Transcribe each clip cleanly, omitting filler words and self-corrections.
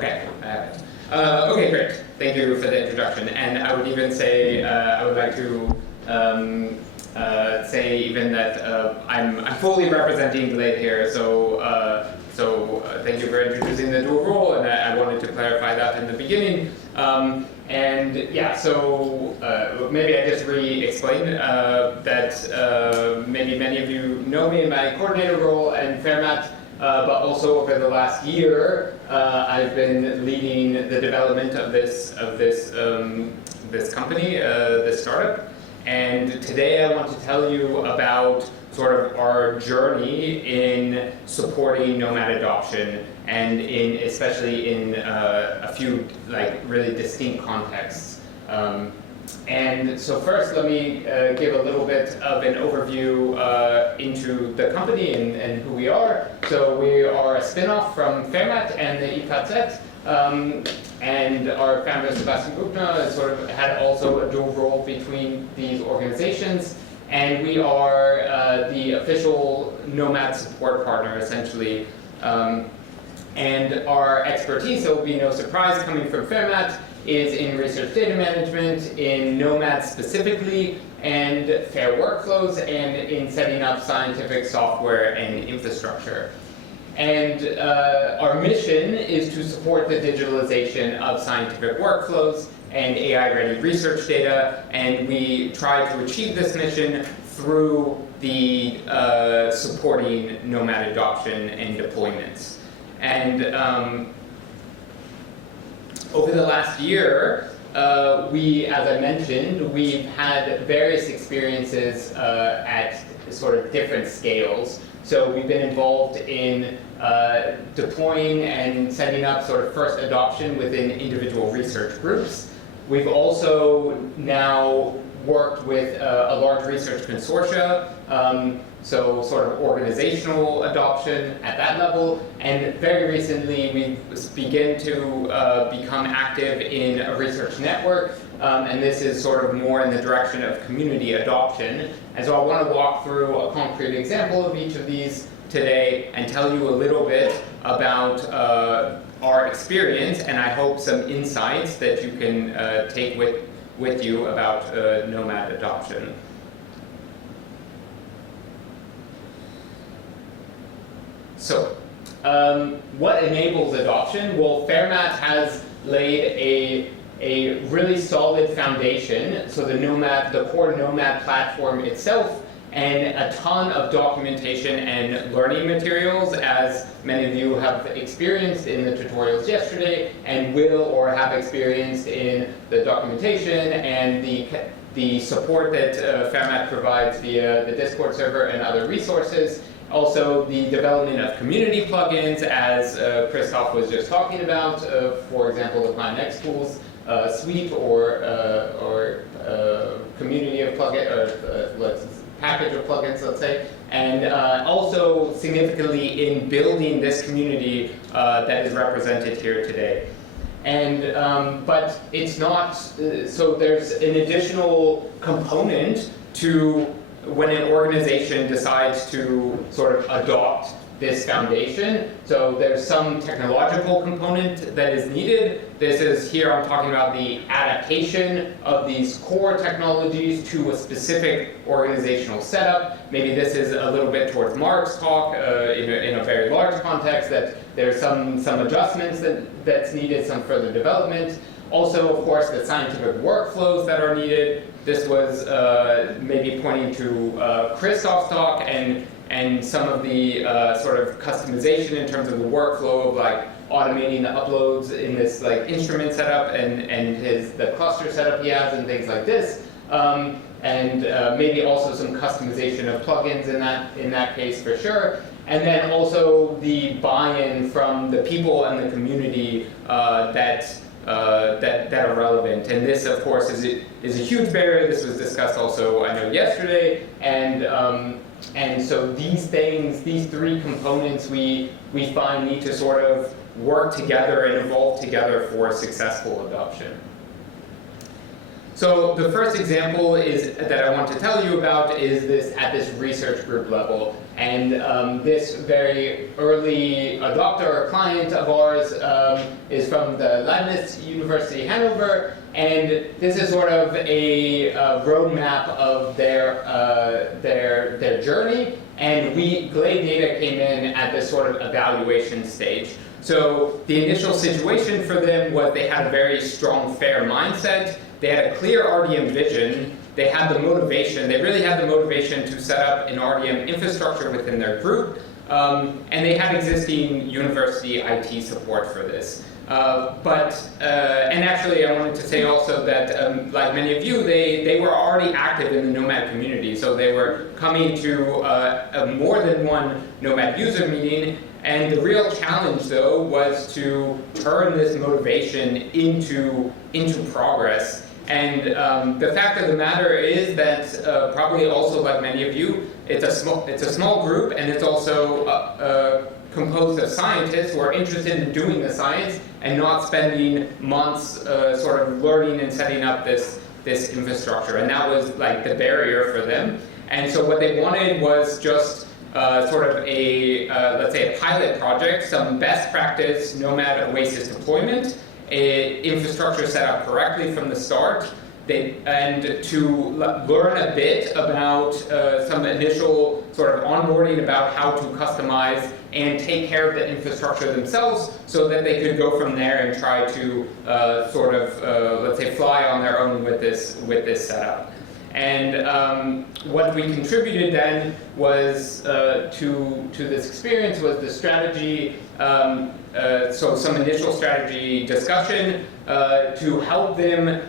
Okay, okay, great. Thank you for the introduction. And I would even say, I would like to say even that I'm fully representing Glaide here, so thank you for introducing the dual role, and I wanted to clarify that in the beginning. And yeah, so maybe I just re-explain that maybe many of you know me in my coordinator role and FAIRmat, but also over the last year, I've been leading the development of this company, this startup. And today I want to tell you about sort of our journey in supporting Nomad adoption, and especially in a few like really distinct contexts. And so first, let me give a little bit of an overview into the company and who we are. So we are a spin-off from FAIRmat and the IKZ. And our founder, Sebastian Buchner, sort of had also a dual role between these organizations. And we are the official Nomad support partner, essentially. And our expertise, it will be no surprise coming from FAIRmat, is in research data management, in Nomad specifically, and FAIR workflows, and in setting up scientific software and infrastructure. And our mission is to support the digitalization of scientific workflows and AI-ready research data, and we try to achieve this mission through the supporting Nomad adoption and deployments. And over the last year, as I mentioned, we've had various experiences at sort of different scales. So we've been involved in deploying and setting up sort of first adoption within individual research groups. We've also now worked with a large research consortia, so sort of organizational adoption at that level. And very recently, we've begun to become active in a research network. And this is sort of more in the direction of community adoption. And so I want to walk through a concrete example of each of these today and tell you a little bit about our experience, and I hope some insights that you can take with you about Nomad adoption. So, what enables adoption? Well, FAIRmat has laid a really solid foundation, so the core Nomad platform itself, and a ton of documentation and learning materials, as many of you have experienced in the tutorials yesterday, and will or have experienced in the documentation and the support that FAIRmat provides via the Discord server and other resources. Also, the development of community plugins, as Christoph was just talking about, for example, the PlanX tools suite or community of plugins, package of plugins, let's say, and also significantly in building this community that is represented here today. And but it's not, so there's an additional component to when an organization decides to sort of adopt this foundation. So there's some technological component that is needed. This is, here I'm talking about the adaptation of these core technologies to a specific organizational setup. Maybe this is a little bit towards Mark's talk in a very large context, that there's some adjustments that's needed, some further development. Also, of course, the scientific workflows that are needed. This was maybe pointing to Christoph's talk and some of the sort of customization in terms of the workflow of like automating the uploads in this like instrument setup and the cluster setup he has and things like this. And maybe also some customization of plugins in that case for sure. And then also the buy-in from the people and the community that are relevant. And this, of course, is a huge barrier. This was discussed also, I know, yesterday. And so these things, these three components, we find need to sort of work together and evolve together for successful adoption. So the first example is that I want to tell you about is this at this research group level. And this very early adopter or client of ours is from the Leibniz University Hanover. And this is sort of a roadmap of their journey. And Glaide Data came in at this sort of evaluation stage. So the initial situation for them was they had a very strong FAIR mindset. They had a clear RDM vision. They had the motivation. They really had the motivation to set up an RDM infrastructure within their group. And they had existing university IT support for this. And actually I wanted to say also that, like many of you, they were already active in the NOMAD community. So they were coming to more than one NOMAD user meeting. And the real challenge, though, was to turn this motivation into progress. And the fact of the matter is that probably also, like many of you, it's a small group, and it's also composed of scientists who are interested in doing the science and not spending months sort of learning and setting up this infrastructure. And that was like the barrier for them. And so what they wanted was just sort of let's say a pilot project, some best practice NOMAD Oasis deployment, infrastructure set up correctly from the start, and to learn a bit about some initial sort of onboarding about how to customize and take care of the infrastructure themselves so that they could go from there and try to sort of, let's say, fly on their own with this setup. And what we contributed then was to this experience was the strategy, so some initial strategy discussion to help them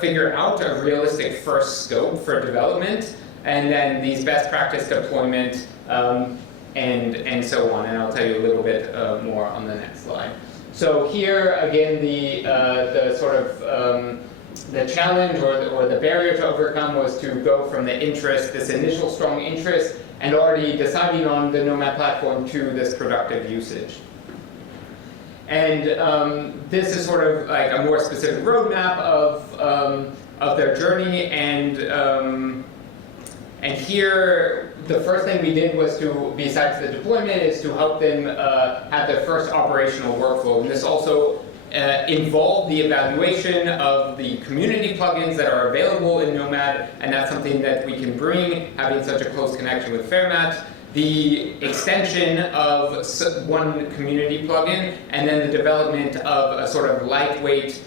figure out a realistic first scope for development, and then these best practice deployment, and so on. And I'll tell you a little bit more on the next slide. So here again, the sort of the challenge or the barrier to overcome was to go from the interest, this initial strong interest, and already deciding on the NOMAD platform to this productive usage. And this is sort of like a more specific roadmap of their journey. And here, the first thing we did was to, besides the deployment, is to help them have their first operational workflow. And this also involved the evaluation of the community plugins that are available in NOMAD, and that's something that we can bring, having such a close connection with FAIRmat. The extension of one community plugin, and then the development of a sort of lightweight,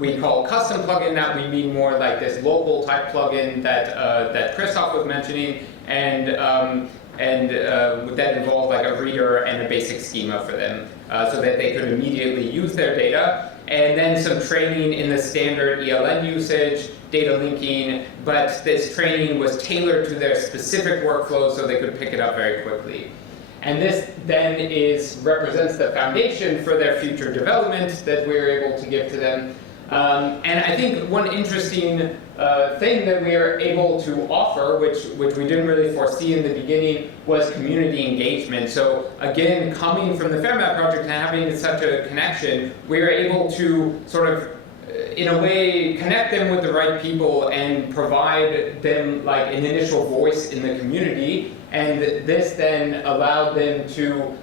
we call custom plugin, that we mean more like this local type plugin that Christoph was mentioning, and that involved like a reader and a basic schema for them, so that they could immediately use their data. And then some training in the standard ELN usage, data linking, but this training was tailored to their specific workflow so they could pick it up very quickly. And this then represents the foundation for their future development that we're able to give to them. And I think one interesting thing that we are able to offer, which we didn't really foresee in the beginning, was community engagement. So again, coming from the FAIRmat project and having such a connection, we are able to sort of, in a way, connect them with the right people and provide them like an initial voice in the community. And this then allowed them to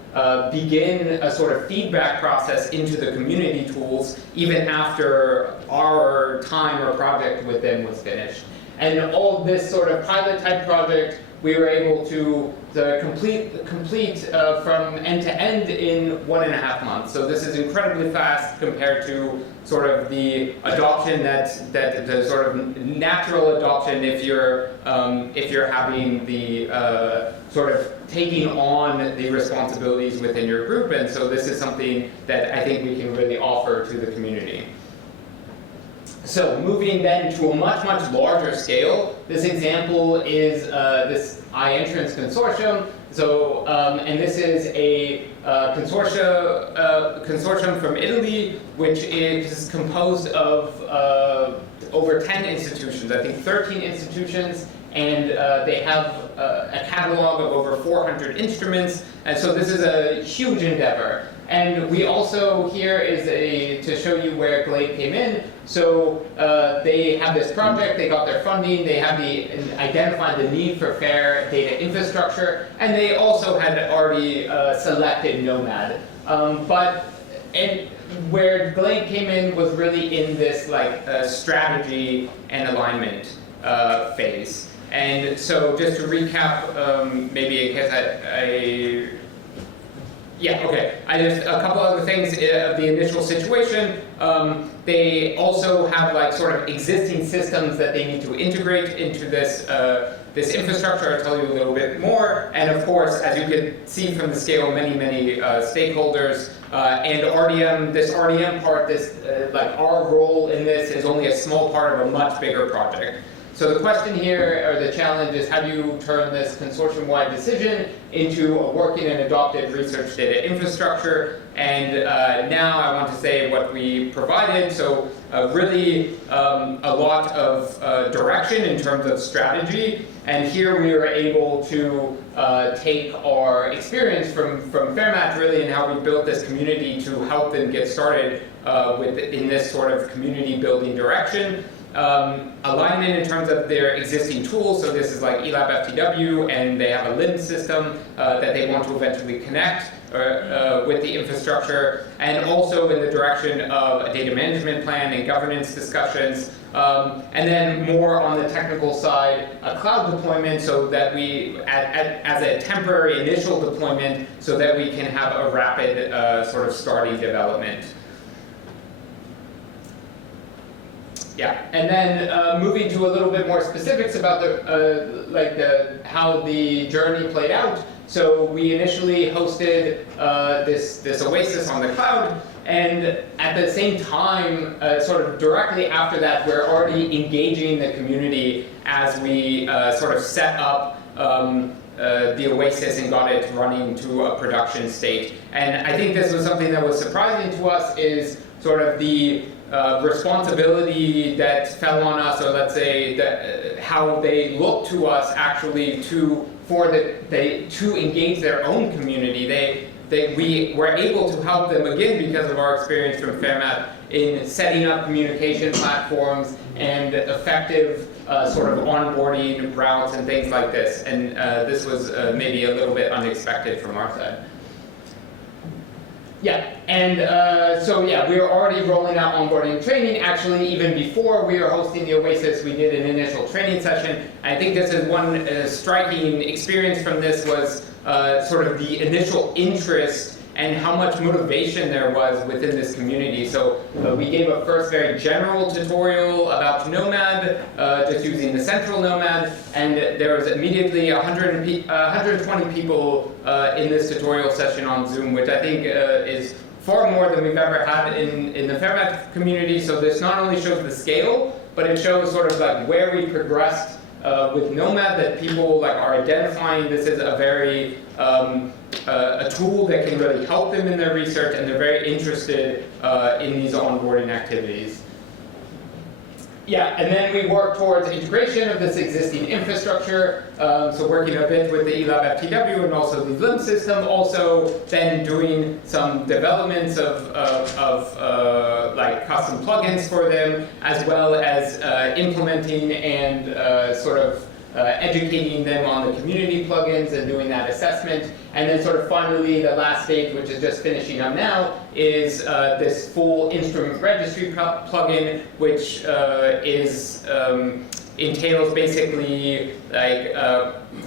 begin a sort of feedback process into the community tools even after our time or project with them was finished. And all this sort of pilot type project, we were able to complete from end to end in 1.5 months. So this is incredibly fast compared to sort of the adoption that the sort of natural adoption if you're having the sort of taking on the responsibilities within your group. And so this is something that I think we can really offer to the community. So moving then to a much, much larger scale, this example is this iEntrance consortium. So, and this is a consortium from Italy, which is composed of over 10 institutions, I think 13 institutions, and they have a catalog of over 400 instruments, and so this is a huge endeavor. And we also, here is to show you where Glaide came in. So they have this project, they got their funding, they have identified the need for FAIR data infrastructure, and they also had already selected NOMAD. Where Glaide came in was really in this strategy and alignment phase. And so just to recap, maybe in case a couple other things of the initial situation. They also have sort of existing systems that they need to integrate into this this infrastructure. I'll tell you a little bit more. And of course, as you can see from the scale, many stakeholders and RDM. This RDM part, our role in this is only a small part of a much bigger project. So the question here, or the challenge, is how do you turn this consortium-wide decision into a working and adopted research data infrastructure? And now I want to say what we provided. So really a lot of direction in terms of strategy. And here we were able to take our experience from FAIRmat really and how we built this community to help them get started in this sort of community building direction. Alignment in terms of their existing tools, so this is like ELAB FTW, and they have a LIMS system that they want to eventually connect with the infrastructure, and also in the direction of a data management plan and governance discussions, and then more on the technical side, a cloud deployment, so that we, as a temporary initial deployment, so that we can have a rapid sort of starting development. Yeah, and then moving to a little bit more specifics about how the journey played out. So we initially hosted this Oasis on the cloud, and at the same time, sort of directly after that, we're already engaging the community as we sort of set up the Oasis and got it running to a production state. And I think this was something that was surprising to us, is sort of the responsibility that fell on us, or let's say how they look to us actually to engage their own community. We were able to help them, again, because of our experience from FAIRmat, in setting up communication platforms and effective sort of onboarding routes and things like this. And this was maybe a little bit unexpected from our side. Yeah, and we were already rolling out onboarding training. Actually, even before we were hosting the Oasis, we did an initial training session. I think this is one striking experience from this was sort of the initial interest and how much motivation there was within this community. So we gave a first very general tutorial about NOMAD, just using the central NOMAD, and there was immediately 120 people in this tutorial session on Zoom, which I think is far more than we've ever had in the FAIRmat community. So this not only shows the scale, but it shows sort of where we progressed with NOMAD, that people are identifying this as a very a tool that can really help them in their research, and they're very interested in these onboarding activities. Yeah, and then we work towards integration of this existing infrastructure, so working a bit with the ELAB FTW and also the LIMS system, also then doing some developments of custom plugins for them, as well as implementing and sort of educating them on the community plugins and doing that assessment. And then sort of finally, the last stage, which is just finishing up now, is this full instrument registry plugin, which entails basically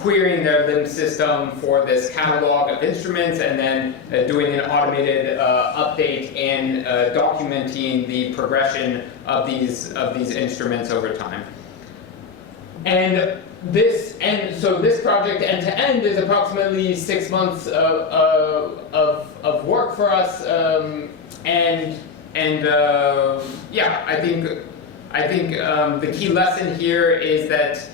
querying their LIMS system for this catalog of instruments, and then doing an automated update and documenting the progression of these instruments over time. And so this project end to end is approximately 6 months of work for us, I think the key lesson here is that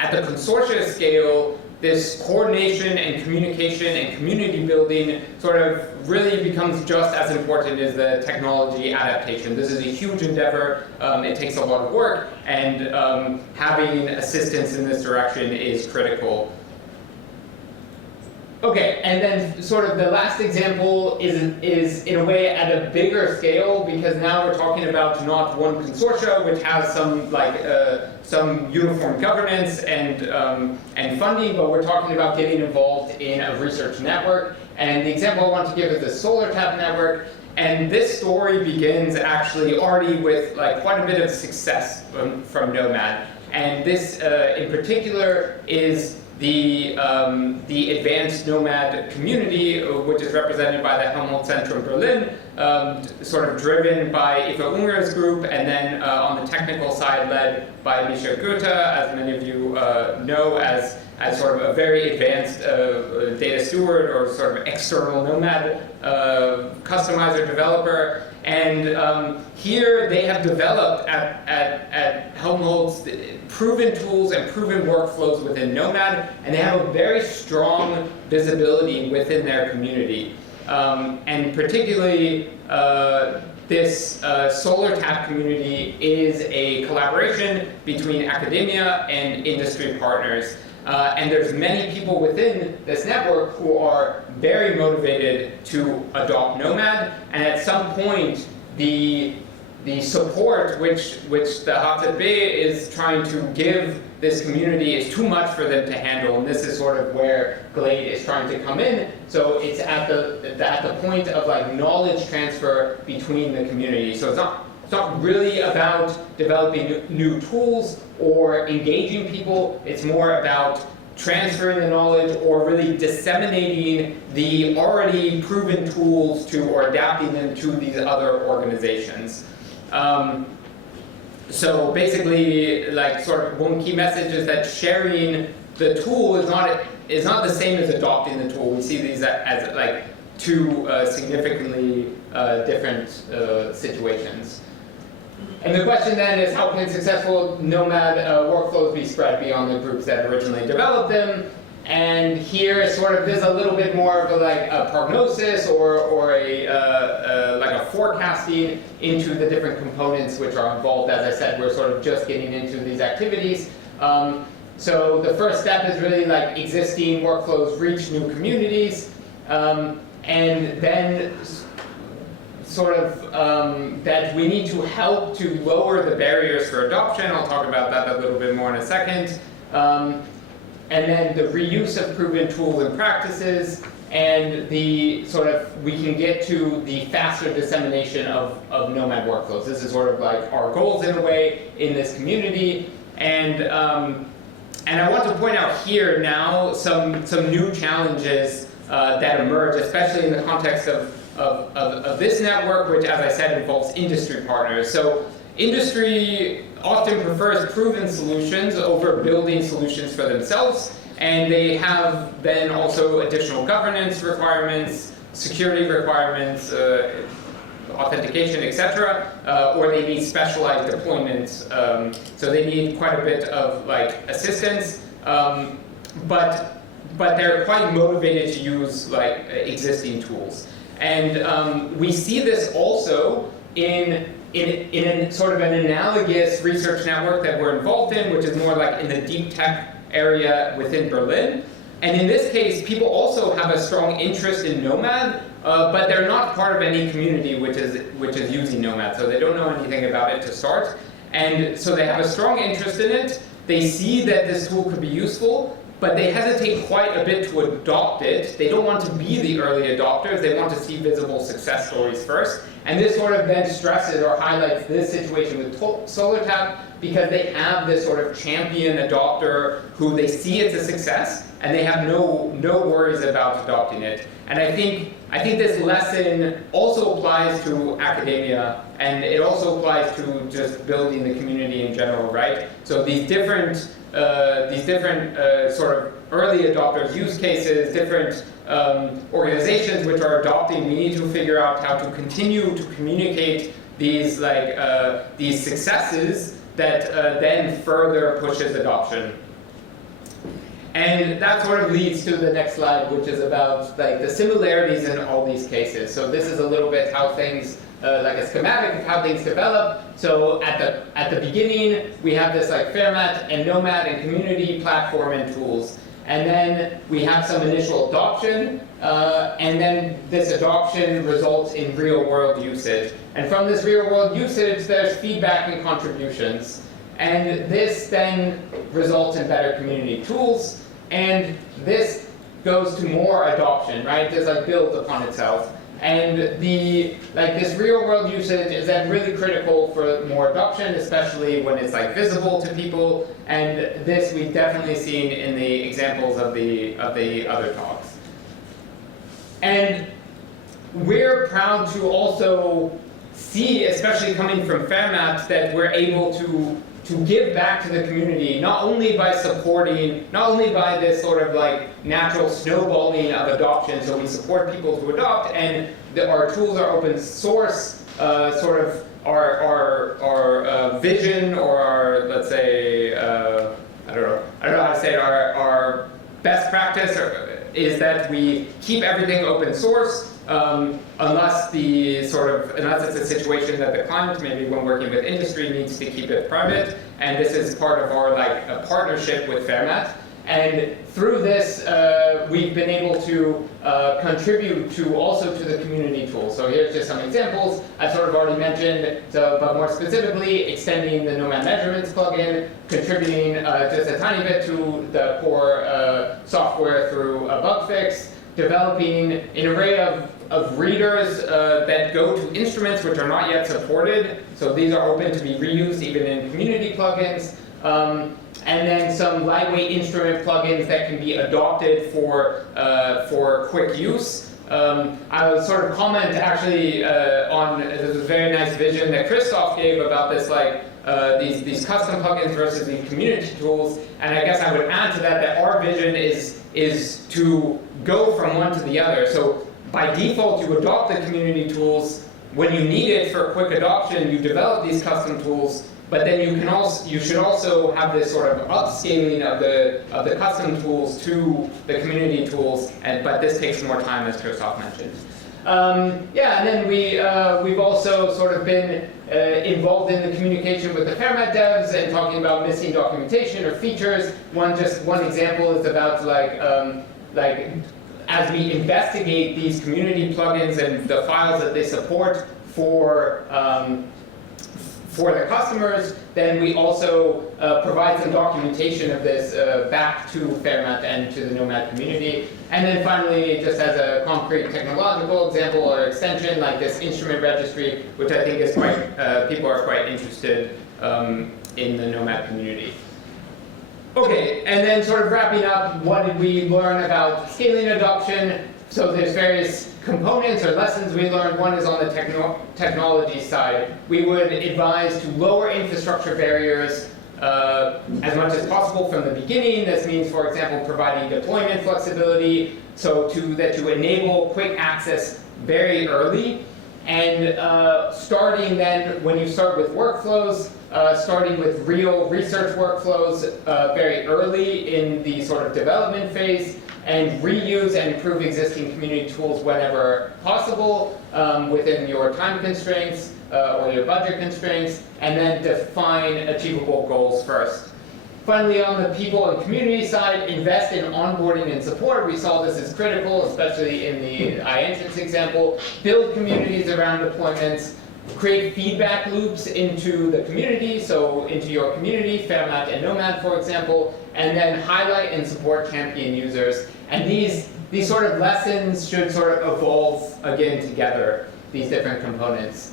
at the consortia scale, this coordination and communication and community building sort of really becomes just as important as the technology adaptation. This is a huge endeavor. It takes a lot of work, and having assistance in this direction is critical. Okay, and then sort of the last example is in a way at a bigger scale, because now we're talking about not one consortia which has some uniform governance and funding, but we're talking about getting involved in a research network. And the example I want to give is the SolarTap network. And this story begins actually already with like quite a bit of success from NOMAD. And this in particular is the advanced NOMAD community, which is represented by the Humboldt Center in Berlin, sort of driven by Eva Unger's group, and then on the technical side led by Michael Goethe, as many of you know, as sort of a very advanced data steward or sort of external NOMAD customizer developer. And here they have developed at Helmholtz proven tools and proven workflows within NOMAD, and they have a very strong visibility within their community. And particularly, this SolarTap community is a collaboration between academia and industry partners. And there's many people within this network who are very motivated to adopt NOMAD, and at some point the support which the HZB is trying to give this community is too much for them to handle, and this is sort of where Glaide is trying to come in. So it's at the point of like knowledge transfer between the community. So it's not really about developing new tools or engaging people. It's more about transferring the knowledge or really disseminating the already proven tools or adapting them to these other organizations. So basically, like sort of one key message is that sharing the tool is not the same as adopting the tool. We see these as like two significantly different situations. And the question then is, how can successful NOMAD workflows be spread beyond the groups that originally developed them? And here, sort of, there's a little bit more of a prognosis or a forecasting into the different components which are involved. As I said, we're sort of just getting into these activities. So the first step is really like existing workflows reach new communities, and then sort of that we need to help to lower the barriers for adoption. I'll talk about that a little bit more in a second. And then the reuse of proven tools and practices, and the sort of, we can get to the faster dissemination of NOMAD workflows. This is sort of like our goals in a way in this community. And I want to point out here now some new challenges that emerge, especially in the context of this network, which, as I said, involves industry partners. So industry often prefers proven solutions over building solutions for themselves, and they have then also additional governance requirements, security requirements, authentication, etc., or they need specialized deployments. So they need quite a bit of like assistance, but they're quite motivated to use like existing tools. And we see this also in sort of an analogous research network that we're involved in, which is more like in the deep tech area within Berlin. And in this case, people also have a strong interest in NOMAD, but they're not part of any community which is using NOMAD, so they don't know anything about it to start. And so they have a strong interest in it. They see that this tool could be useful, but they hesitate quite a bit to adopt it. They don't want to be the early adopters. They want to see visible success stories first. And this sort of then stresses or highlights this situation with SolarTap, because they have this sort of champion adopter who they see it's a success, and they have no worries about adopting it. And I think this lesson also applies to academia, and it also applies to just building the community in general, right? So these different sort of early adopters use cases, different organizations which are adopting, we need to figure out how to continue to communicate these these successes that then further pushes adoption. And that sort of leads to the next slide, which is about like the similarities in all these cases. So this is a little bit how things, like a schematic of how things develop. So at the beginning, we have this like FAIRmat and NOMAD and community platform and tools. and then we have some initial adoption, and then this adoption results in real-world usage. And from this real-world usage, there's feedback and contributions. And this then results in better community tools, and this goes to more adoption, right? This like builds upon itself. And this real-world usage is then really critical for more adoption, especially when it's like visible to people. And this we've definitely seen in the examples of the other talks. And we're proud to also see, especially coming from FAIRmat, that we're able to give back to the community, not only by supporting, not only by this sort of like natural snowballing of adoption, so we support people to adopt, and our tools are open source, sort of our vision, or our, let's say, I don't know how to say it, our best practice is that we keep everything open source, unless it's a situation that the client, maybe when working with industry, needs to keep it private. And this is part of our a partnership with FAIRmat. And through this, we've been able to contribute also to the community tool. So here's just some examples. I sort of already mentioned, but more specifically, extending the NOMAD measurements plugin, contributing just a tiny bit to the core software through a bug fix, developing an array of readers that go to instruments which are not yet supported. So these are open to be reused even in community plugins. And then some lightweight instrument plugins that can be adopted for quick use. I would sort of comment actually on this very nice vision that Christoph gave about this, these custom plugins versus these community tools. And I guess I would add to that our vision is to go from one to the other. So by default, you adopt the community tools. When you need it for quick adoption, you develop these custom tools. But then you should also have this sort of upscaling of the custom tools to the community tools. But this takes more time, as Christoph mentioned. And then we've also sort of been involved in the communication with the FAIRmat devs and talking about missing documentation or features. One example is about as we investigate these community plugins and the files that they support for the customers, then we also provide some documentation of this back to FAIRmat and to the NOMAD community. And then finally, just as a concrete technological example or extension, like this instrument registry, which I think is people are quite interested in the NOMAD community. Okay, and then sort of wrapping up, what did we learn about scaling adoption? So there's various components or lessons we learned. One is on the technology side. We would advise to lower infrastructure barriers as much as possible from the beginning. This means, for example, providing deployment flexibility, so to enable quick access very early. And starting then, when you start with workflows, starting with real research workflows very early in the sort of development phase, and reuse and improve existing community tools whenever possible within your time constraints or your budget constraints, and then define achievable goals first. Finally, on the people and community side, invest in onboarding and support. We saw this as critical, especially in the iEntrance example. Build communities around deployments. Create feedback loops into the community, so into your community, FAIRmat and NOMAD, for example, and then highlight and support champion users. And these sort of lessons should sort of evolve again together, these different components.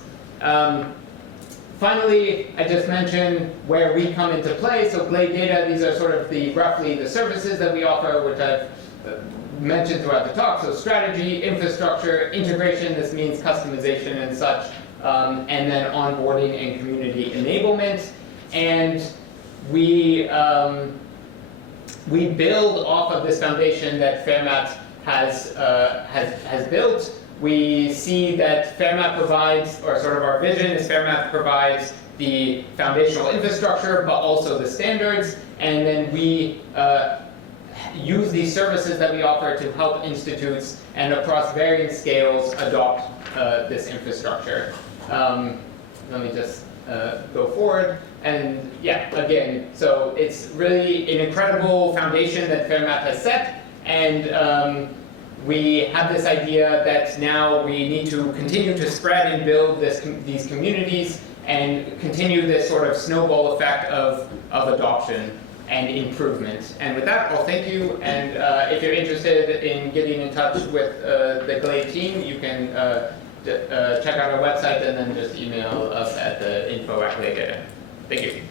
Finally, I just mentioned where we come into play. So Glaide Data, these are sort of roughly the services that we offer, which I've mentioned throughout the talk. So strategy, infrastructure, integration, this means customization and such, and then onboarding and community enablement. And we build off of this foundation that FAIRmat has built. We see that FAIRmat provides, or sort of our vision is FAIRmat provides the foundational infrastructure, but also the standards, and then we use these services that we offer to help institutes and across varying scales adopt this infrastructure. Let me just go forward. And yeah, again, so it's really an incredible foundation that FAIRmat has set, and we have this idea that now we need to continue to spread and build these communities and continue this sort of snowball effect of adoption and improvement. And with that, I'll thank you, and if you're interested in getting in touch with the Glaide team, you can check out our website and then just email us at the info@glaide.data. Thank you.